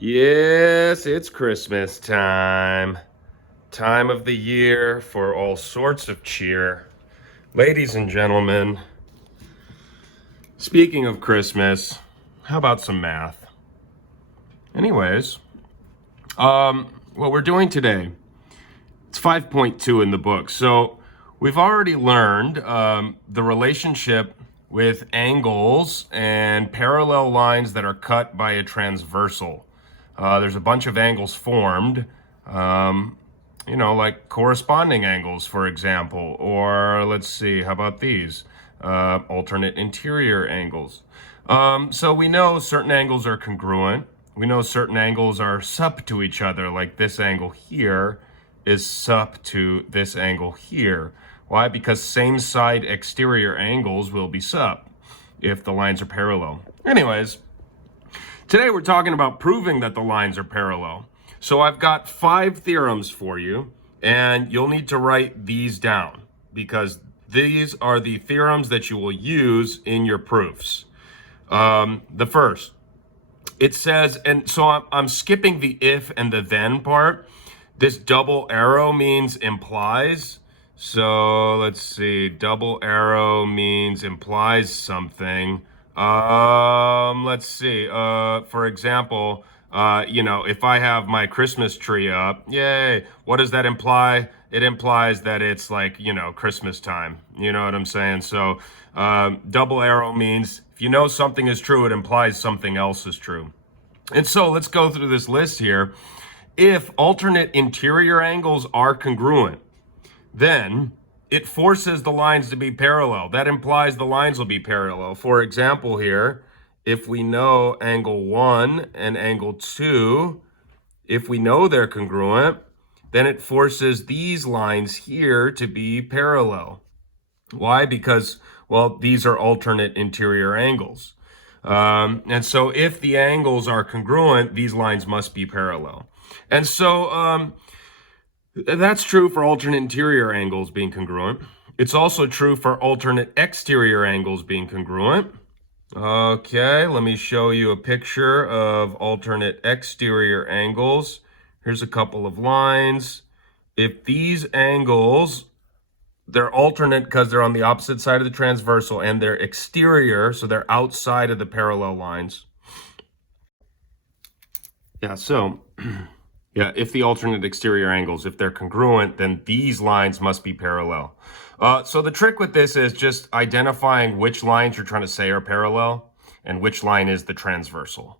Yes, it's Christmas time. Time of the year for all sorts of cheer. Ladies and gentlemen, speaking of Christmas, how about some math? Anyways, what we're doing today, it's 5.2 in the book. So we've already learned the relationship with angles and parallel lines that are cut by a transversal. There's a bunch of angles formed, like corresponding angles, for example. Or let's see, how about these? Alternate interior angles. So we know certain angles are congruent. We know certain angles are sup to each other, like this angle here is sup to this angle here. Why? Because same side exterior angles will be sup if the lines are parallel. Anyways, today we're talking about proving that the lines are parallel. So I've got 5 theorems for you, and you'll need to write these down because these are the theorems that you will use in your proofs. The first, it says, and so I'm skipping the if and the then part. This double arrow means implies. So let's see, double arrow means implies something. Let's see. For example, if I have my Christmas tree up, yay, what does that imply? It implies that it's like, Christmas time. You know what I'm saying? So, double arrow means if you know something is true, it implies something else is true. And so let's go through this list here. If alternate interior angles are congruent, then it forces the lines to be parallel. That implies the lines will be parallel. For example here, if we know angle 1 and angle 2, if we know they're congruent, then it forces these lines here to be parallel. Why? Because, well, these are alternate interior angles. And so if the angles are congruent, these lines must be parallel. And so that's true for alternate interior angles being congruent. It's also true for alternate exterior angles being congruent. Okay, let me show you a picture of alternate exterior angles. Here's a couple of lines. If these angles, they're alternate because they're on the opposite side of the transversal, and they're exterior, so they're outside of the parallel lines. Yeah, so if the alternate exterior angles, if they're congruent, then these lines must be parallel. So the trick with this is just identifying which lines you're trying to say are parallel and which line is the transversal.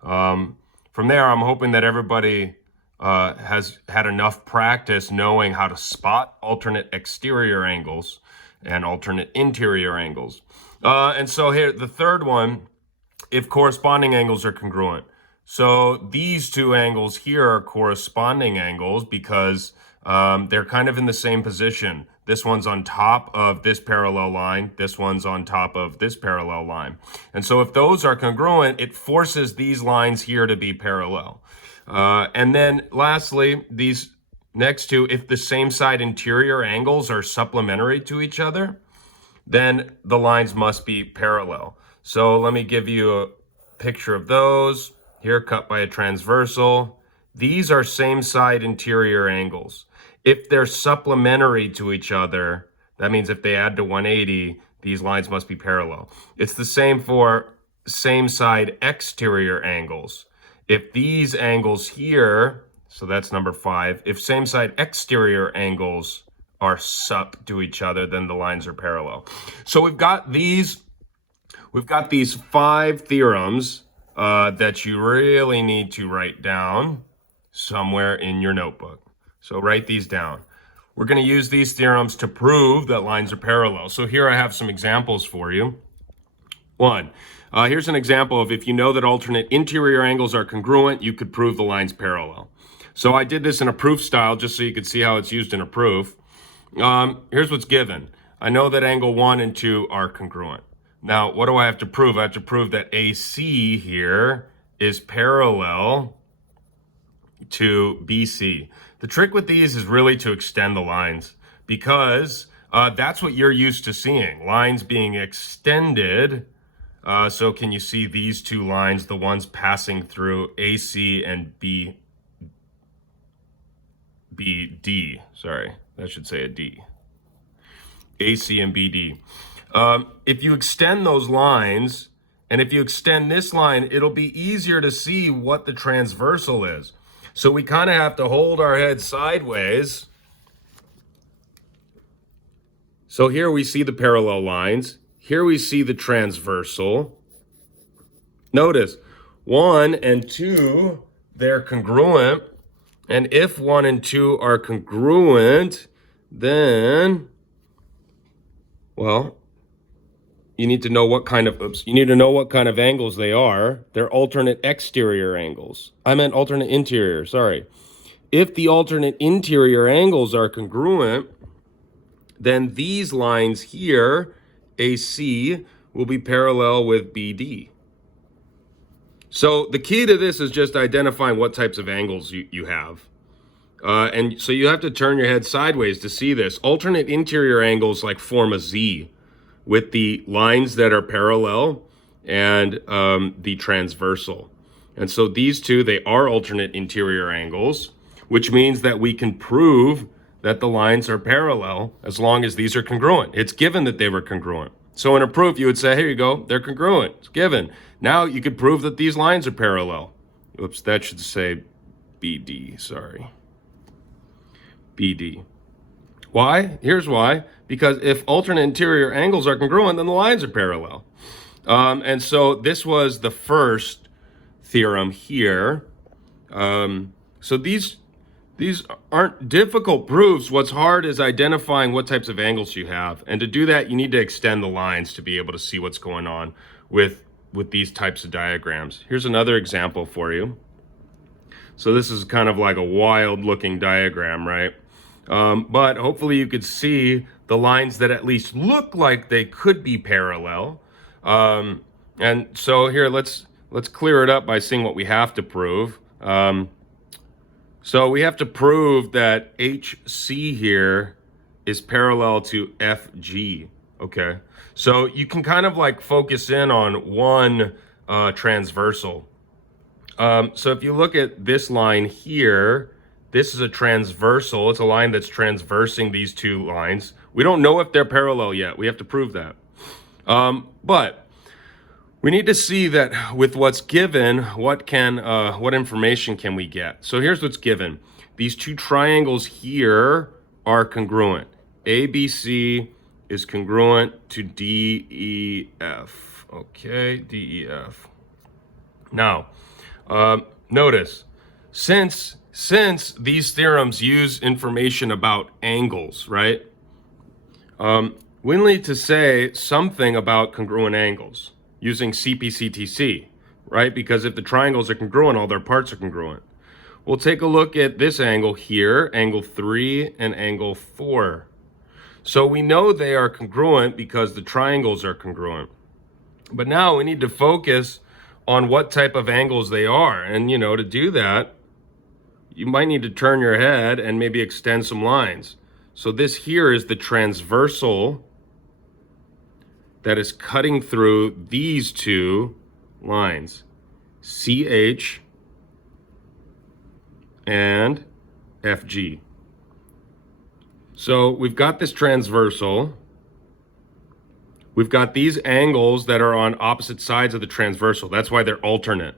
From there, I'm hoping that everybody has had enough practice knowing how to spot alternate exterior angles and alternate interior angles. And so here, the third one, if corresponding angles are congruent. So these two angles here are corresponding angles because they're kind of in the same position. This one's on top of this parallel line. This one's on top of this parallel line. And so if those are congruent, it forces these lines here to be parallel. And then lastly, these next two, if the same side interior angles are supplementary to each other, then the lines must be parallel. So let me give you a picture of those. Here, cut by a transversal. These are same side interior angles. If they're supplementary to each other, that means if they add to 180, these lines must be parallel. It's the same for same side exterior angles. If these angles here, so that's number 5, if same side exterior angles are sup to each other, then the lines are parallel. So we've got these 5 theorems that you really need to write down somewhere in your notebook. So write these down. We're going to use these theorems to prove that lines are parallel. So here I have some examples for you. 1. Here's an example of if you know that alternate interior angles are congruent, you could prove the lines parallel. So I did this in a proof style just so you could see how it's used in a proof. Here's what's given. I know that angle 1 and 2 are congruent. Now, what do I have to prove? I have to prove that AC here is parallel to BC. The trick with these is really to extend the lines because that's what you're used to seeing, lines being extended So can you see these two lines, the ones passing through AC and BD? Sorry, that should say a D. AC and BD. If you extend those lines, and if you extend this line, it'll be easier to see what the transversal is. So we kind of have to hold our head sideways. So here we see the parallel lines. Here we see the transversal. Notice 1 and 2, they're congruent. And if 1 and 2 are congruent, then, well, you need to know what kind of angles they are. They're alternate exterior angles. I meant alternate interior, sorry. If the alternate interior angles are congruent, then these lines here, AC, will be parallel with BD. So the key to this is just identifying what types of angles you have. And so you have to turn your head sideways to see this. Alternate interior angles like form a Z with the lines that are parallel and the transversal. And so these two, they are alternate interior angles, which means that we can prove that the lines are parallel as long as these are congruent. It's given that they were congruent. So in a proof, you would say, here you go, they're congruent. It's given. Now you could prove that these lines are parallel. Oops, that should say BD, sorry. BD. Why? Here's why. Because if alternate interior angles are congruent, then the lines are parallel. And so this was the first theorem here. So these aren't difficult proofs. What's hard is identifying what types of angles you have. And to do that, you need to extend the lines to be able to see what's going on with these types of diagrams. Here's another example for you. So this is kind of like a wild looking diagram, right? But hopefully you could see the lines that at least look like they could be parallel. And so here, let's clear it up by seeing what we have to prove. So we have to prove that HC here is parallel to FG, okay? So you can kind of like focus in on one transversal. So if you look at this line here, this is a transversal. It's a line that's transversing these two lines. We don't know if they're parallel yet. We have to prove that. But we need to see that with what's given, what information can we get? So here's what's given. These two triangles here are congruent. ABC is congruent to DEF. Okay, DEF. Now, notice, since these theorems use information about angles, right? We need to say something about congruent angles using CPCTC, right? Because if the triangles are congruent, all their parts are congruent. We'll take a look at this angle here, angle 3 and angle 4. So we know they are congruent because the triangles are congruent. But now we need to focus on what type of angles they are. And, to do that, you might need to turn your head and maybe extend some lines. So this here is the transversal that is cutting through these two lines, CH and FG. So we've got this transversal. We've got these angles that are on opposite sides of the transversal. That's why they're alternate.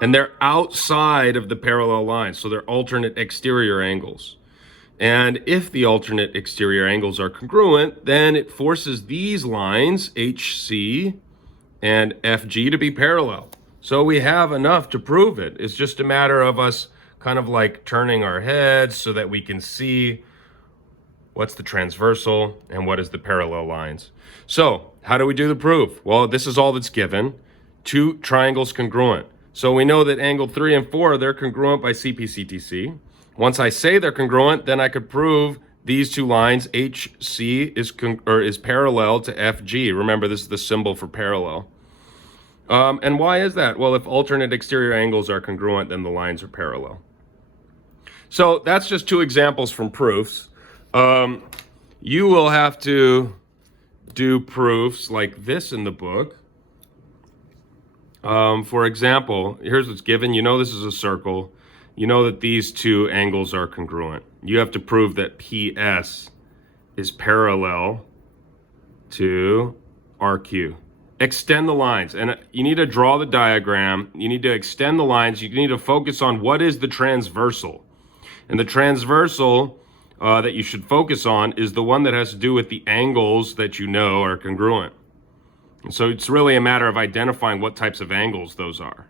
And they're outside of the parallel lines, so they're alternate exterior angles. And if the alternate exterior angles are congruent, then it forces these lines, HC and FG, to be parallel. So we have enough to prove it. It's just a matter of us kind of like turning our heads so that we can see what's the transversal and what is the parallel lines. So how do we do the proof? Well, this is all that's given. Two triangles congruent. So we know that angle 3 and 4, they're congruent by CPCTC. Once I say they're congruent, then I could prove these two lines, HC is parallel to FG. Remember, this is the symbol for parallel. And why is that? Well, if alternate exterior angles are congruent, then the lines are parallel. So that's just two examples from proofs. You will have to do proofs like this in the book. For example, here's what's given. You know this is a circle. You know that these two angles are congruent. You have to prove that PS is parallel to RQ. Extend the lines, and you need to draw the diagram. You need to extend the lines. You need to focus on what is the transversal. And the transversal that you should focus on is the one that has to do with the angles that you know are congruent. And so it's really a matter of identifying what types of angles those are.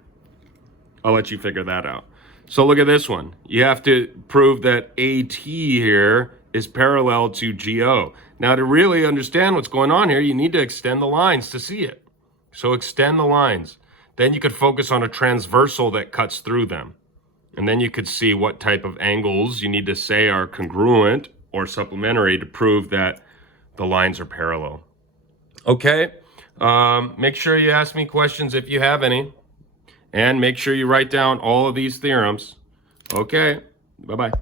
I'll let you figure that out. So look at this one. You have to prove that AT here is parallel to GO. Now, to really understand what's going on here, you need to extend the lines to see it. So extend the lines. Then you could focus on a transversal that cuts through them. And then you could see what type of angles you need to say are congruent or supplementary to prove that the lines are parallel. Okay, make sure you ask me questions if you have any. And make sure you write down all of these theorems. Okay, bye-bye.